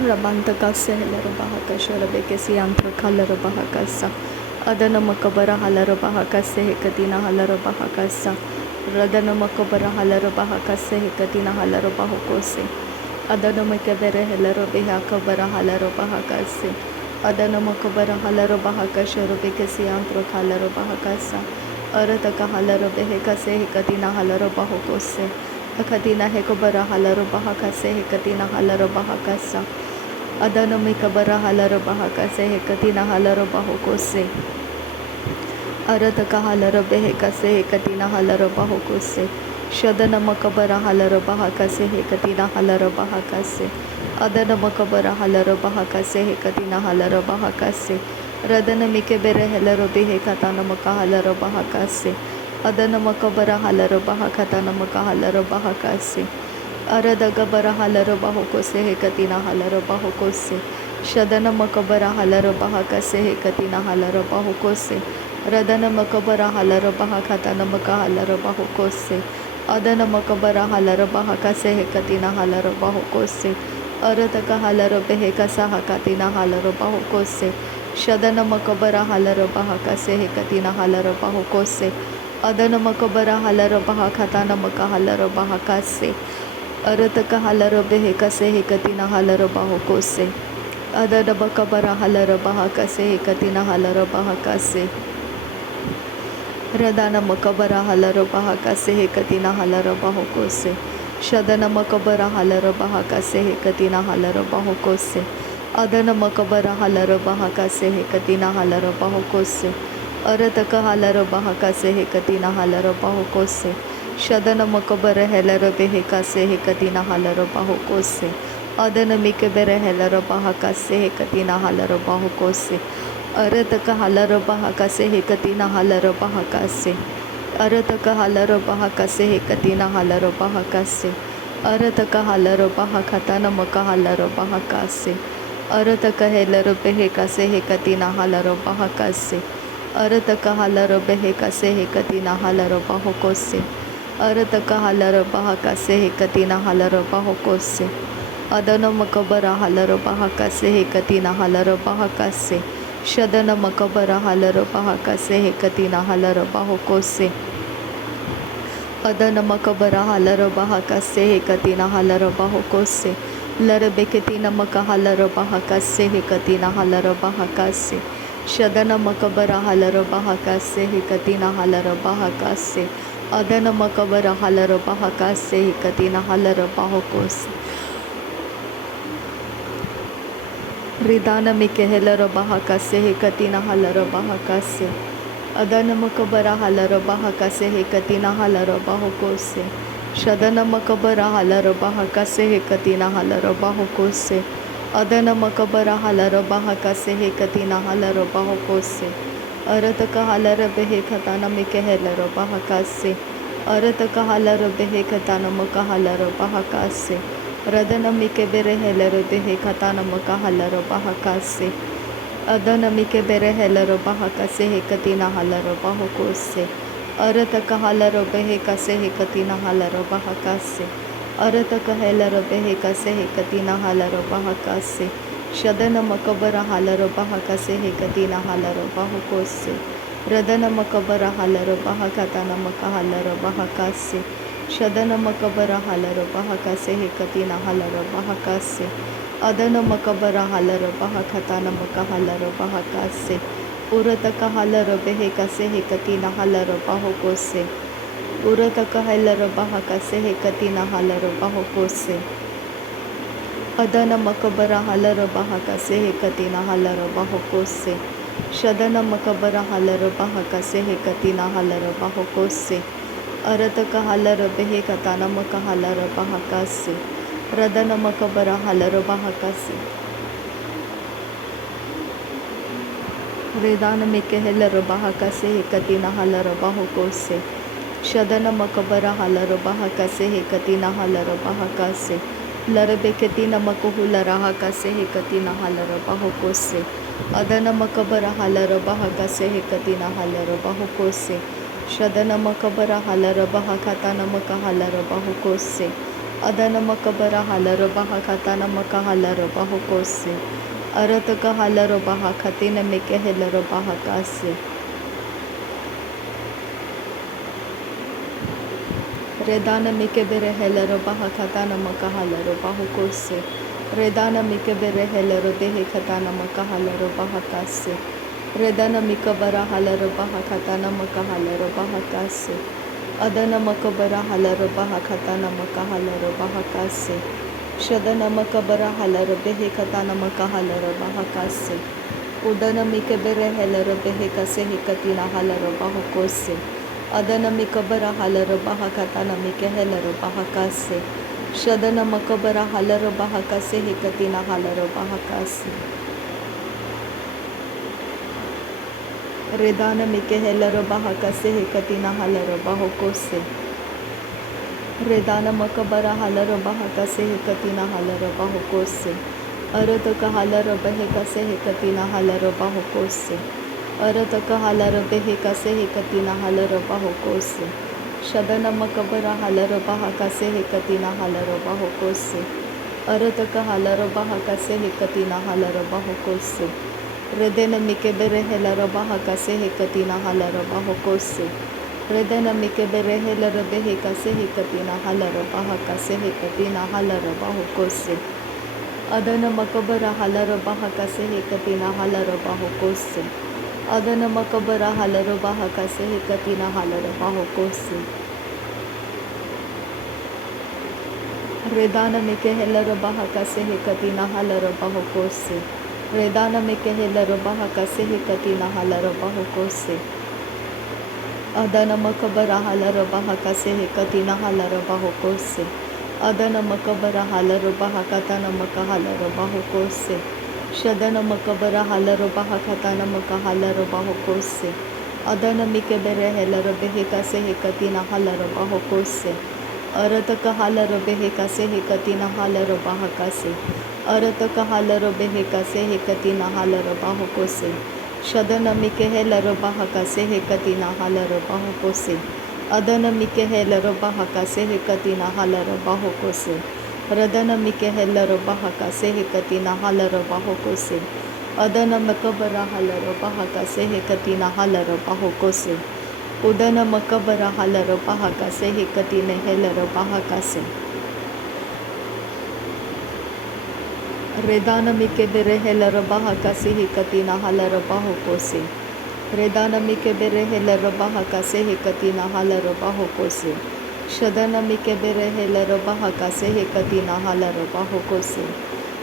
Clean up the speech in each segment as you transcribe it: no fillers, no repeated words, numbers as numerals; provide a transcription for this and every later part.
Rabantaka Sehelabahaka Sharabekesi Antrakalabahakasa Adana Makabara Halarabahaka Sehekatina Halarabahakasa Radana Makabara Halarabahaka Sehekatina Halarabahokose Adana Makabere Helarabehakabara Halarabahakase Adana Makabara Halarabahaka Sharabekesi Antrakalabahakasa Arataka Halarabeheka Sehekatina Halarabahokose Akatina Hekobara Halarabahakase Hekatina Halarabahakasa Adana Mikabara Halarabahakase Hekatina Halarabahokose Arataka Halarabehekase Hekatina Halarabahokose Shadana Makabara Halarabahakase Hekatina Halarabahakase Adana Makabara Halarabahakase Hekatina Halarabahakase Radana Mikebere Helarabehekatana Makahalarabahakase Adana Makabara Halarabahakatana Makahalarabahakase Aradagabara Halarabahokose Hekatina Halarabahokose Shadana Makabara Halarabahakase Hekatina Halarabahokose Radana Makabara Halarabahakatana Makahalarabahokose Adana Makabara Halarabahakase Hekatina Halarabahokose Arataka Halarabehekasa Hakatina Halarabahokose Shadana Makabara Halarabahakase Hekatina Halarabahokose Adana Makabara Halarabahakatana Makahalarabahakase Arataka Halarabehekase Hekatina Halarabahokose Adana Makabara Halarabahakase Hekatina Halarabahakase Radana Makabara Halarabahakase Hekatina Halarabahokose Shadana Makabara Halarabahakase Hekatina Halarabahokose Adana Makabara Halarabahakase Hekatina Halarabahokose Arataka Halarabahakase Hekatina Halarabahokose Shadana Makabara Halarabehekase Hekatina Halarabahokose Adana Mikabara Halarabahakase Hekatina Halarabahokose Arataka Halarabahakase Hekatina Halarabahakase Arataka Halarabahakase Hekatina Halarabahakase Arataka Halarabahakatana Makahalarabahakase Arataka Halarabehekase Hekatina Halarabahakase Arataka Halarabehekase Hekatina Halarabahokose Arataka Halarabahakase Hekatina Halarabahokose Adana Makabara Halarabahakase Hekatina Halarabahakase Shadana Makabara Halarabahakase Hekatina Halarabahokose Adana Makabara Halarabahakase Hekatina Halarabahokose Larabeketina Makahalarabahakase Hekatina Halarabahakase Shadana Makabara Halarabahakase Hekatina Halarabahakase Adana Makabara Halarabahakase Hekatina Halarabahokose Ridana Mikehelarabahakase Hekatina Halarabahakase Adana Makabara Halarabahakase Hekatina Halarabahokose Shadana Makabara Halarabahakase Hekatina Halarabahokose Adana Makabara Halarabahakase Hekatina Halarabahokose Arataka Halarabehekatana Mikehelarabahakase Arataka Halarabehekatana Makahalarabahakase Radana Mikebere Helarabehekatana Makahalarabahakase Adana Mikebere Helarabahakase Hekatina Halarabahokose Arataka Halarabehekase Hekatina Halarabahakase Arataka Helarabehekase Hekatina Halarabahakase Shadana Makabara Halarabahakase Hekatina Halarabahokose Radana Makabara Halarabahakatana Makahalarabahakase Shadana Makabara Halarabahakase Hekatina Halarabahakase Adana Makabara Halarabahakatana Makahalarabahakase Urataka Halarabehekase Hekatina Halarabahokose Urataka Halarabahakase Hekatina Halarabahokose Adana Makabara Halarabahakase Hekatina Halarabahokose Shadana Makabara Halarabahakase Hekatina Halarabahokose Arataka Halarabehekatana Makahalarabahakase Radana Makabara Halarabahakase Redana Mikehelarabahakase Hekatina Halarabahokose Shadana Makabara Halarabahakase Hekatina Halarabahakase Larabeketina Makuhularahakase Hekatina Halarabahokose Adana Makabara Halarabahakase Hekatina Halarabahokose Shadana Makabara Halarabahakatana Makahalarabahokose Adana makabara halar baha katana maka halar baho kose. Arataka halar baha katina meke helar baha kase. Redana meke bere helar baha katana maka halar baho kose. Redana meke bere helar behe katana maka halar baha kase. Redana mikabara halar baha katana maka halar baha kase. Adana makabara halar baha katana maka halar baha kase. Shadana makabara halar behe katana maka halar baha kase. Udana mikabere halar behe kase hikatina halar baha kose. Adana mikabara halar baha katana mike halar baha kase. Shadana makabara halar baha kase hikatina halar baha kase. Redana mike helar baha kase hekatina halar baho kose. Redana makabara halar baha kase hekatina halar baho kose. Arataka halar behe kase hekatina halar baho kose. Arataka halar behe kase hekatina halar baho kose. Shadana makabara halar baha kase hekatina halar baho kose. Arataka halar baha kase hekatina halar baho kose. Redena mikebere helara baha kase hekatina halara baho kose. Redena mikebere helara behe kase hekatina halara baha kase hekatina halara baho kose. Adana makabara halara baha kase hekatina halara baho kose. Adana makabara halara baha kase hekatina halara baho kose. Redana mike helara baha kase hekatina halara baho kose. Redana meke helar baha kase hekatina halar baho kose. Adana makabara halar baha kase hekatina halar baho kose. Adana makabara halar baha katana maka halar baho kose. Shadana makabara halar baha katana maka halar baho kose. Adana mike bere helar behe kase hekatina halar baho kose. Arataka halar behe kase hekatina halar baha kase. Arataka halar behe kase hekatina halar baho kose. Shadana mike helar baha kase hekatina halar baho kose. Adana mike helar baha kase hekatina halar baho kose. Radana mike helar baha kase hekatina halar baho kose. Adana makabara halar baha kase hekatina halar baho kose. Udana makabara halar baha kase hekatine helar baha kase. Redana mike bere helar baha kase hekatina halar baho kose. Redana mike bere helar baha kase hekatina halar baho kose. Shadana mike bere helar baha kase hekatina halar baho kose.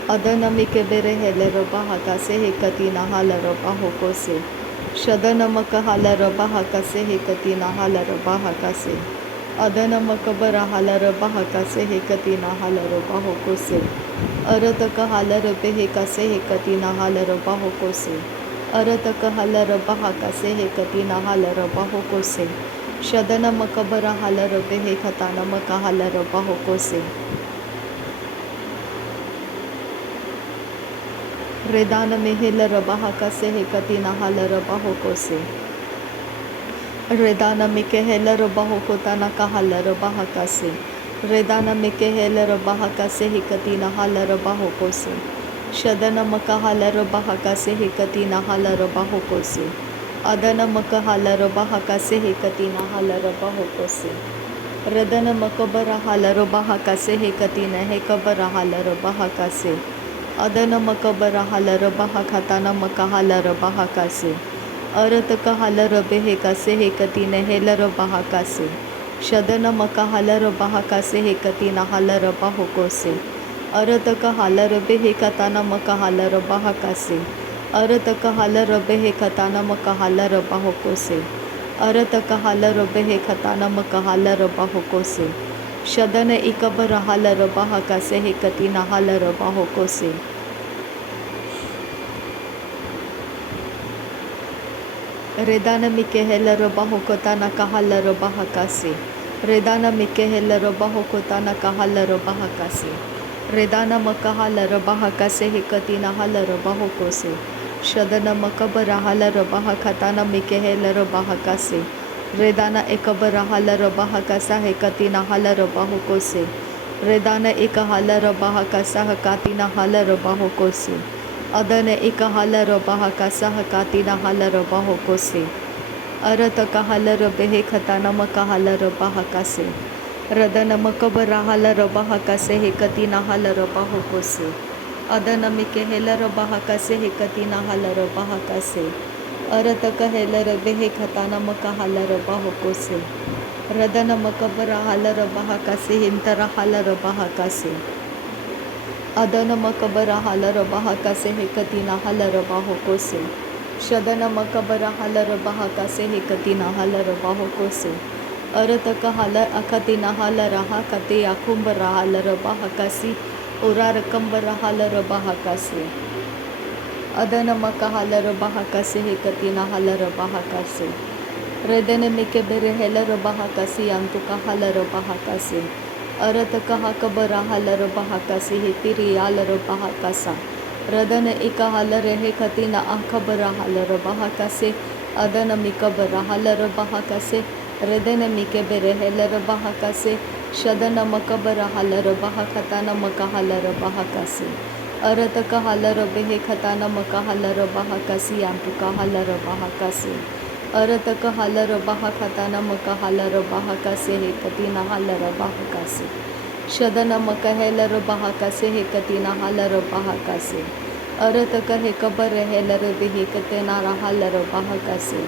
Adana mike bere helar baha kase hekatina halar baho kose. Shadana maka halar baha kase hekatina halar baha kase. Adana makabara halar baha kase hekatina halar baho kose. Arataka halar behe kase hekatina halar baho kose. Arataka halar baha kase hekatina halar baho kose. Shadana makabara halar behe katana maka halar baho kose. Redana mehelar baha kase hekatina halar baho kose. Redana mike helar baho kotana ka halar baha kase. Redana mike helar baha kase hekatina halar baho kose. Shadana maka halar baha kase hekatina halar baho kose. Adana maka halar baha kase hekatina halar baho kose. Radana makabara halar baha kase hekatina hekabara halar baha kase. Adana makabara halar baha katana maka halar baha kase. Arataka halar behe kase hekatine helar baha kase. Shadana maka halar baha kase hekatina halar baho kose. Arataka halar behe katana maka halar baha kase. Arataka halar behe katana maka halar baho kose. Arataka halar behe katana maka halar baho kose. Shadana ikabara halar baha kase hekatina halar baho kose. Redana mike helar baho kotana ka halar baha kase. Redana mike helar baho kotana ka halar baha kase. Redana maka halar baha kase hekatina halar baho kose. Shadana makabara halar baha katana mike helar baha kase. Redana ekabara halar baha kasa hekatina halar baho kose. Redana ika halara bahaka sahakatina halara bahokosi. Adana ika halara bahaka sahakatina halara bahokosi. Arataka halara behe khatana maka halara bahakase. Radana makabara halara bahakase hekatina halara bahokose. Adana mike helara bahakase hekatina halara bahakase. Arataka helara behe khatana maka halara bahokose. Radana makabara halara bahakase hintara halara bahakase. Adana makabara halara bahakase hekatina halara bahokose. Shadana makabara halara bahakase hekatina halara bahokose. Arataka hala akatina halara hakate akumbara halara bahakasi. Urara kambara halara bahakase. Adana makahalara bahakase hekatina halara bahakase. Redene mike bere helara bahakasi antuka halara bahakase. Arataka hakabara halara bahakasi hitiri alara bahakasa. Radana ika halara hekatina akabara halara bahakase. Adana mikabara halara bahakase. Redene mike bere helara bahakase. Shadana makabara halara bahakatana makahalara bahakase. Arataka halara behe khatana makahalara bahakasi antuka halara bahakase. Arataka halara bahakatana makahalara bahakase hekatina halara bahakase. Shadana makahelara bahakase hekatina halara bahakase. Arataka hekabara helara behe katena halara bahakase.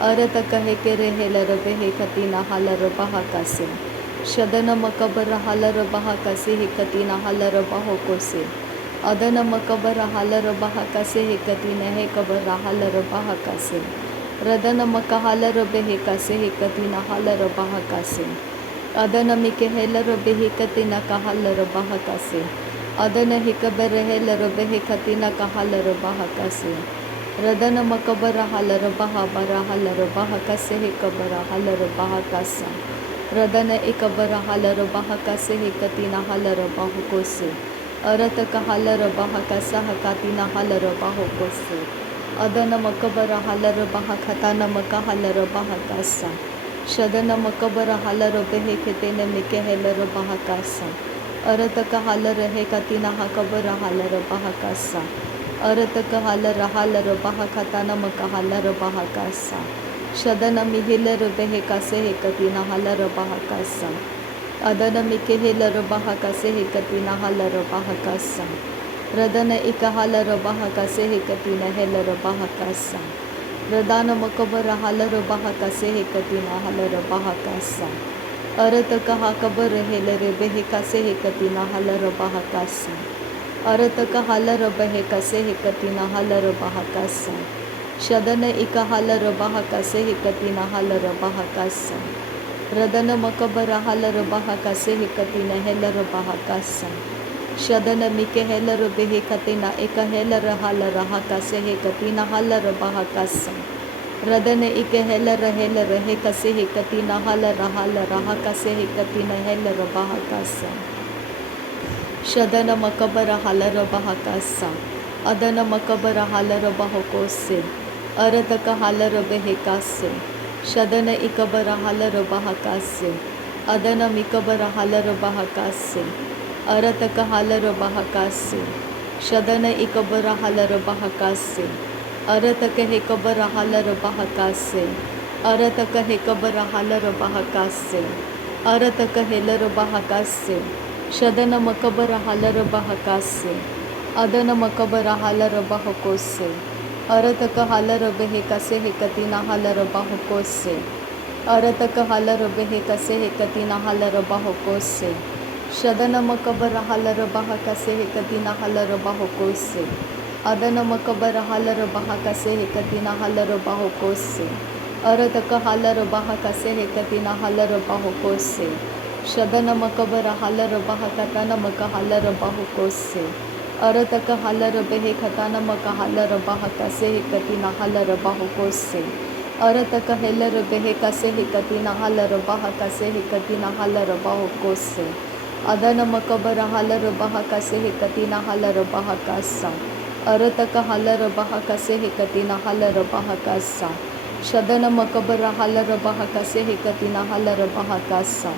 Arataka hekere helara behe katina halara bahakase. Shadana makabara halara bahakase hekatina halara bahokose. Adana makabara halara bahakase hekatina hekabara halara bahakase. Radana makahalara behekase hekatina halara bahakase. Adana mike helara behekatina kahalara bahakase. Adana hekabara helara behekatina kahalara bahakase. Radana makabara halara bahabara halara bahakase hekabara halara bahakasa. Radana ekabara halara bahakase hekatina halara bahukose. Arataka halara bahakasa hakatina halara bahukose. Adana makabara halara bahakatana makahalara bahakasa. Shadana makabara halara beheketene mike helara bahakasa. Arataka halara hekatina hakabara halara bahakasa. Arataka halara bahakatana makahalara bahakasa. Shadana mihilara behekase hekatina halara bahakasa. Adana mike helara bahakase hekatina halara bahakasa. Radana ika halara bahakase hekatina helara bahakasa. Radana makabara halara bahakase hekatina halara bahakasa. Arataka hakabara helara behekase hekatina halara bahakasa. Arataka halara behekase hekatina halara bahakasa. Shadana ika halara bahakase hekatina halara bahakasa. Radana makabara halara bahakase hekatina helara bahakasa. Shadana mike helara behekatina eka helara halara hakase hekatina halara bahakasa. Radana ike helara hekase hekatina halara hakase hekatina helara bahakasa. Shadana makabara halara bahakasa. Adana makabara halara bahakose. Arataka halara behekase. Shadana ikabara halara bahakase. Adana mikabara halara bahakase. Arataka halara bahakase. Shadana ikabara halara bahakase. Arataka hekabara halara bahakase. Arataka hekabara halara bahakase. Arataka helara bahakase. Shadana makabara halara bahakase. Adana makabara halara bahakose. Arataka halara behekase hekatina halara bahakose. Arataka halara behekase hekatina halara bahakose. Shadana makabara halara bahakase hekatina halara bahakose. Adana makabara halara bahakase hekatina halara bahakose. Arataka halara bahakase hekatina halara bahakose. Shadana makabara halara bahakatana makahalara bahakose. Arataka halara behekatana makahalara bahakase hekatina halara bahakose. Arataka helara behekase hekatina halara bahakase hekatina halara bahakose. Adana makabara halara bahakase hekatina halara bahakasa. Arataka halara bahakase hekatina halara bahakasa. Shadana makabara halara bahakase hekatina halara bahakasa.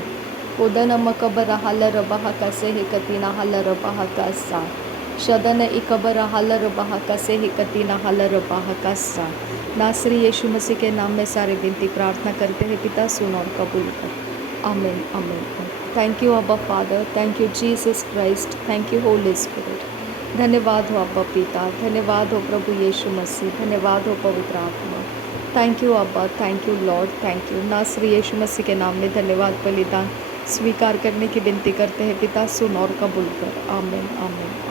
उदन मकबर हलर बहा कसे हे कतीना huller बहा कसा शदन इकबर huller बहा कसे हे कतीना huller बहा कसा। नासरी यीशु मसीह के नाम में सारे विनती प्रार्थना करते हैं पिता, सुन और कबूल कर। आमीन आमीन। थैंक यू अब्बा father, thank you Jesus Christ, thank you Holi spirit. धन्यवाद हो अब्बा पिता, धन्यवाद हो प्रभु यीशु मसीह, धन्यवाद हो पवित्र आत्मा। थैंक यू अब्बा, thank you Lord, thank you. नासरी यीशु मसीह के नाम में धन्यवाद बलिदान स्वीकार करने की विनती करते हैं पिता, सुन और कबूल कर। आमीन आमीन।